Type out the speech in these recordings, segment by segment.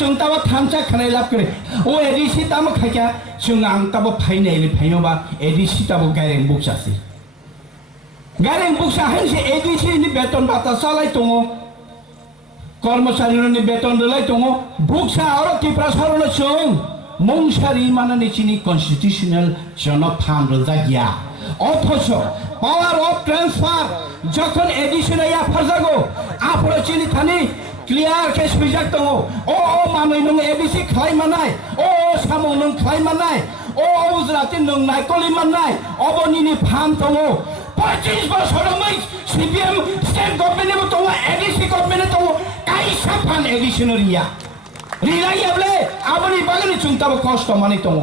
जों ताबो थामसा खानाय लाब करे ओ एडिसि तामो खायका जों आं ताबो फाइनायले फाइनोबा एडिसि ताबो गायरें बुकसासि गायरें बुकसा हायसे एडिसि नि बेतन बाता सालाय दङ कर्मचारिनि बेतन दलाय दङ बुकसा आरो त्रिपुरा सरनो जों मंसारि माननि चिनि कन्स्टिट्यूशनल जन फान रजा गया অথচ পাওয়ার অফ ট্রান্সফার যখন এডিশনে ইয়া ফারজাগো আপরে চিনি থানি ক্লিয়ার কেস বিজাক দङ ও মানই নং এডিসি খাই মানাय ও সামং নং খাই মানাय ও উজরাতি নং নাইকলি মানাय অবনিনি ফান দङ 25 বছর মই সিপিএম স্টেট গভর্নমেন্ট দङ এডিসি গভর্নমেন্ট দङ কাইসা ফান এডিশনাল ইয়া রিলাইয়াবলে আপনি বাগানে চুংতাবো কষ্ট মানে দङ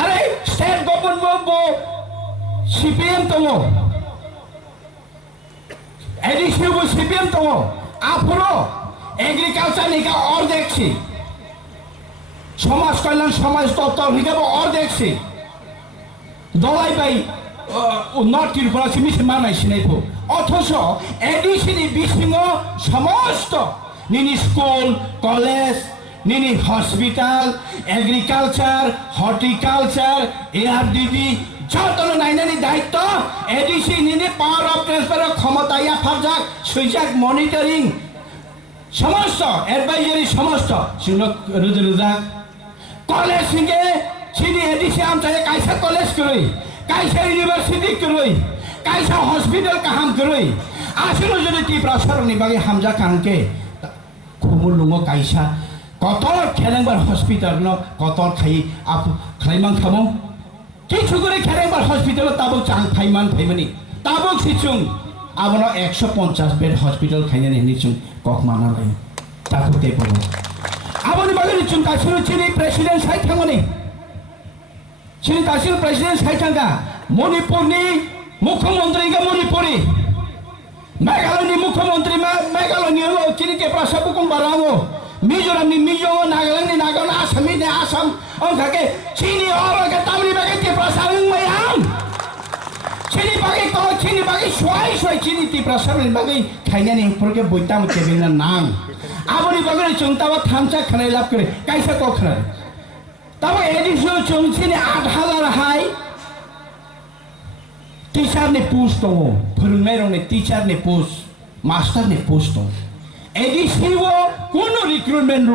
আরে স্টেট গভর্নমেন্ট CPM दङ एडिशनबो CPM दङ आपरो एग्रिकालचार निका अर्धेकसि समाज कल्याण समाज दप्तर निकाबो अर्धेकसि दलाय बाय नर्थ त्रिपुरा सिमिस मानायसिनायखौ अथच एडिसिनि बिसिङाव समस्त निनि स्कुल कलेज निनि हस्पिटाल एग्रिकालचार हर्टिकालचार एआरडीडी যতন নাইনানি দায়িত্ব ADC Nini power of transfer ক্ষমতা ইয়া ফারজাক সুইজাক মনিটরিং সমস্ত অ্যাডভাইজারি সমস্ত সিলক রুজা কলেজ সিগে সিনি এডিসি আমচায় কাইসা কলেজ করই কাইসা ইউনিভার্সিটি করই কাইসা হসপিটাল কাহাম করই আসলে যদি ত্রিপুরা সরকারনি বাগে হামজা কানকে খুমুল লুঙ্গ কাইসা কতর খেলেংবার হসপিটাল ন কতর খাই আপ খাইমাং খামো কিছু করে খেরেবার হসপিটাল তাবো চাং ফাইমান ফাইমানি তাবো সিচুং আবনো 150 বেড হসপিটাল খাইনানি নিচুং কক মানা লাই তাকুতে পড়ো আবনি বাগনি চুং তাসিরু চিনি প্রেসিডেন্ট সাই থাঙ্গনি চিনি তাসিরু প্রেসিডেন্ট সাই থাঙ্গা মণিপুরনি মুখ্যমন্ত্রী गा মণিপুরি মেঘালয়নি মুখ্যমন্ত্রী মেঘালয়নি হলো চিনি কে প্রশাসক বারাঙ্গো মিজোরামনি মিজো নাগাল্যান্ডনি নাগাল্যান্ড আসামনি আসাম অংখাকে চিনি অরকে তামনি বাগে ত্রিপুরা সারং মায়াম চিনি বাগে তো চিনি বাগে সোয়াই সোয়াই চিনি ত্রিপুরা সারং বাগে খাইনানি ফরকে বইতাম কেবিনা নাং আবনি বাগে চুংতাবা থামচা খানাই লাভ করে কাইসা ক খানাই তাও এডিশন চুংছিনি 8000 হাই টিচারনি পোস্ট দङ फोरोंनाय रंनि টিচারनि পোস্ট मास्टारनि পোস্ট दङ एडिसिओ कोनो रिक्रुटमेंट